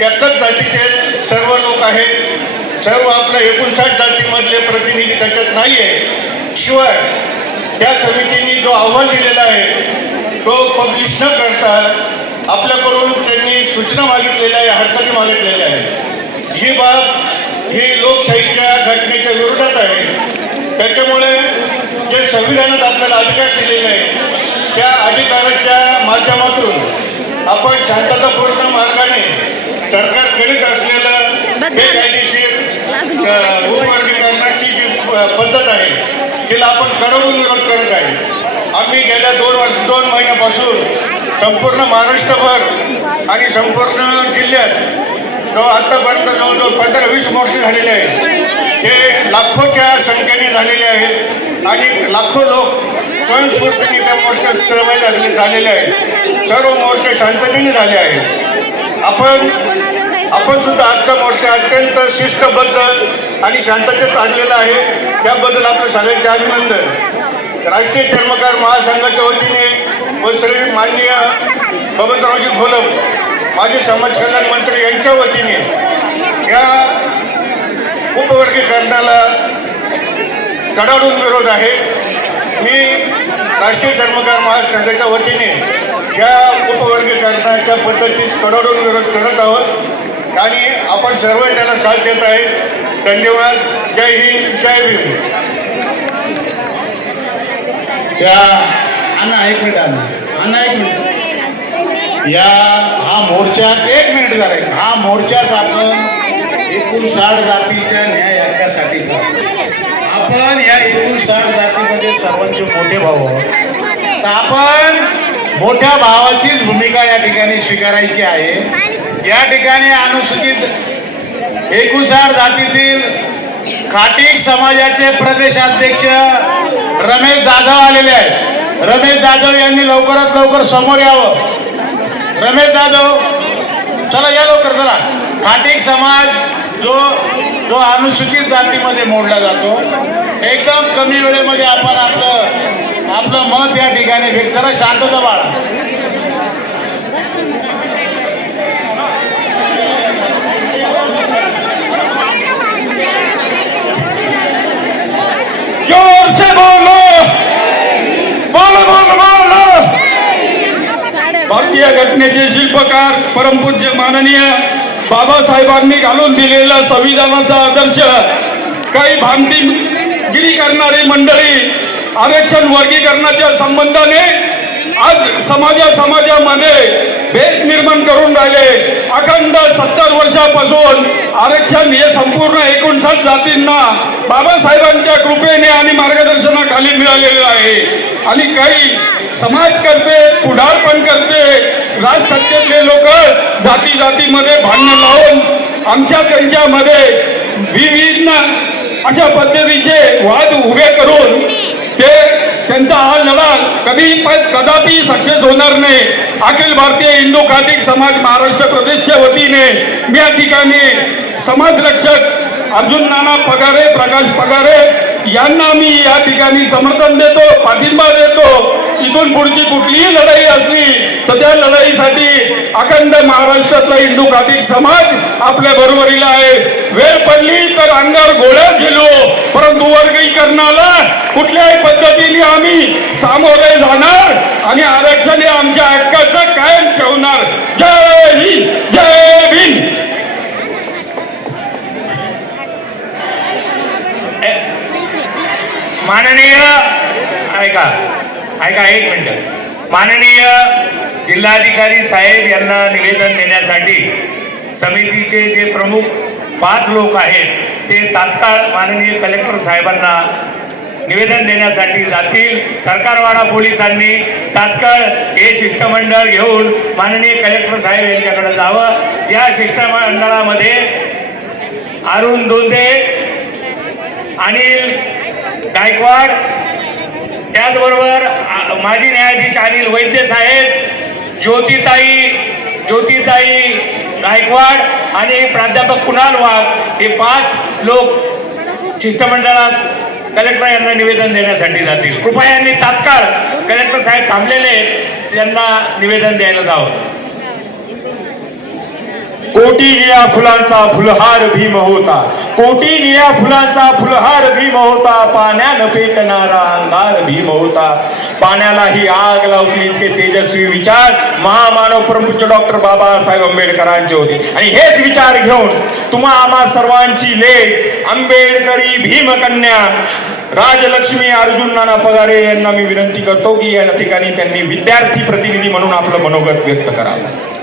एकच जातीचे सर्व लोक आहेत, सर्व आपल्या 59 जातीमधले प्रतिनिधी त्याच्यात नाही आहे. शिवाय त्या समितीने जो अहवाल दिलेला आहे तो पब्लिश न करता आपल्याकडून त्यांनी सूचना मागितलेल्या आहे, हरकती मागितलेल्या आहे. ही बाब ही लोकशाहीच्या घटनेच्या विरोधात आहे. त्याच्यामुळे जे संविधानात आपल्याला अधिकार दिलेले आहे त्या अधिकाराच्या माध्यमातून आपण शांततापूर्ण मार्गाने सरकार करीत असलेलं बेकायदेशीर भूवर्गीकरणाची जी पद्धत आहे तिला आपण कडवून विरोध करत आहे. आम्ही गेल्या 2 महिन्यापासून संपूर्ण महाराष्ट्रभर आणि संपूर्ण जिल्ह्यात आतापर्यंत जवळजवळ 15-20 मोर्चे झालेले आहेत. हे लाखोच्या संख्येने झालेले आहेत आणि लाखो लोक स्वयंस्फूर्तीने त्या मोर्चात सहभागी झालेले आहेत. सर्व मोर्चे शांततेने झाले आहेत. आपण सुद्धा आजचा मोर्चा अत्यंत शिस्तबद्ध आणि शांततेत आणलेला आहे. त्याबद्दल आपलं सगळ्यांचे अभिनंदन. राष्ट्रीय चर्मकार महासंघाच्या वतीने व श्री माननीय बबनरावजी घोलप माजी समाज कल्याण मंत्री यांच्या वतीने या उपवर्गीकरणाला कडाडून विरोध आहे. मी राष्ट्रीय चर्मकार महासंघाच्या वतीने या उपवर्गीकरणाच्या पद्धतीस कडाडून विरोध करत आहोत आणि आपण सर्व त्याला साथ देत आहे. धन्यवाद. जय हिंद, जय भीम. एक मिनिट या हा मोर्चा 1 मिनिट झाला. हा मोर्चाच आपण 59 जातीच्या न्याय हक्कासाठी आपण या 59 जातीमध्ये सर्वांचे मोठे भाऊ आहोत. तर आपण मोठ्या भावाचीच भूमिका या ठिकाणी स्वीकारायची आहे. या ठिकाणी अनुसूचित 59 जातीतील खाटीक समाजाचे प्रदेशाध्यक्ष रमेश जाधव आलेले आहेत. रमेश जाधव यांनी लवकरात लवकर समोर यावं. रमेश जाधव चला या लवकर चला. खाटीक समाज जो अनुसूचित जातीमध्ये मोडला जातो, एकदम कमी वेळेमध्ये आपण आपलं मत या ठिकाणी भेट. जरा शांतता बाळा. जोर से बोलो, बोलो बोलो बोलो. भारतीय घटनेचे शिल्पकार परमपूज्य माननीय बाबासाहेबांनी घालून दिलेला संविधानाचा आदर्श काही भांगीगिरी करणारी मंडळी आरक्षण वर्गीकरणाच्या संबंधाने आज समाजामध्ये भेद निर्माण करून राहिले. अखंड 70 वर्षापासून आरक्षण हे संपूर्ण 59 जातींना बाबासाहेबांच्या कृपेने आणि मार्गदर्शनाखाली मिळालेलं आहे. आणि काही समाजकर्ते पुढारपण करते राजसत्तेतले लोक जातीमध्ये भांडण लावून आमच्या त्यांच्यामध्ये विविध अशा पद्धतीचे वाद उभे करून त्यांचा हा लढा कदापि सक्सेस होणार नाही. अखिल भारतीय हिंदू खाटीक समाज महाराष्ट्र प्रदेशच्या वतीने मी या ठिकाणी समाजरक्षक अर्जुन नाना पगारे, प्रकाश पगारे यांना मी या ठिकाणी समर्थन देतो, पाठिंबा देतो. इथून पुढची कुठलीही लढाई असली तर त्या लढाईसाठी अखंड महाराष्ट्रातला हिंदू खाटीक समाज आपल्या बरोबरीला आहे. वेळ पडली तर अंगावर गोळ्या झेलू, परंतु वर्गीकरणाला कुठल्याही पद्धतीने आम्ही सामोरे जाणार आणि आरक्षण हे आमच्या हक्काचं कायम ठेवणार. जय हिंद, जय भीम. माननीय ऐका 1 मिनिट. माननीय जिल्हाधिकारी साहेब यांना निवेदन देण्यासाठी समितीचे जे प्रमुख 5 लोक आहेत ते तात्काळ माननीय कलेक्टर साहेबांना निवेदन देण्यासाठी जातील. सरकारवाडा पोलिसांनी तात्काळ हे शिष्टमंडळ घेऊन माननीय कलेक्टर साहेब यांच्याकडे जावं. या शिष्टमंडळामध्ये अरुण दोंदे, अनिल गायकवाड, त्याचबरोबर माजी न्यायाधीश अनिल वैद्य साहेब, ज्योतिताई गायकवाड आणि प्राध्यापक कुणाल वाघ हे 5 लोक शिष्टमंडळात कलेक्टर यांना निवेदन देण्यासाठी जातील. कृपया यांनी तात्काळ कलेक्टर साहेब थांबलेले त्यांना निवेदन द्यायला जावं. कोटी निळ्या फुलांचा फुलहार भीम होता, कोटी निळ्या फुलांचा फुलहार भीम होता, पाण्यानं पेटणारा अंगार भीम होता. पाण्यालाही आग लावतील इतके तेजस्वी विचार महामानव परमपूज्य डॉक्टर बाबासाहेब आंबेडकरांचे होते. आणि हेच विचार घेऊन तुम्हा आम्हा सर्वांची लेख आंबेडकरी भीमकन्या राजलक्ष्मी अर्जुन नाना पगारे यांना मी विनंती करतो की या ठिकाणी त्यांनी विद्यार्थी प्रतिनिधी म्हणून आपलं मनोगत व्यक्त करावं.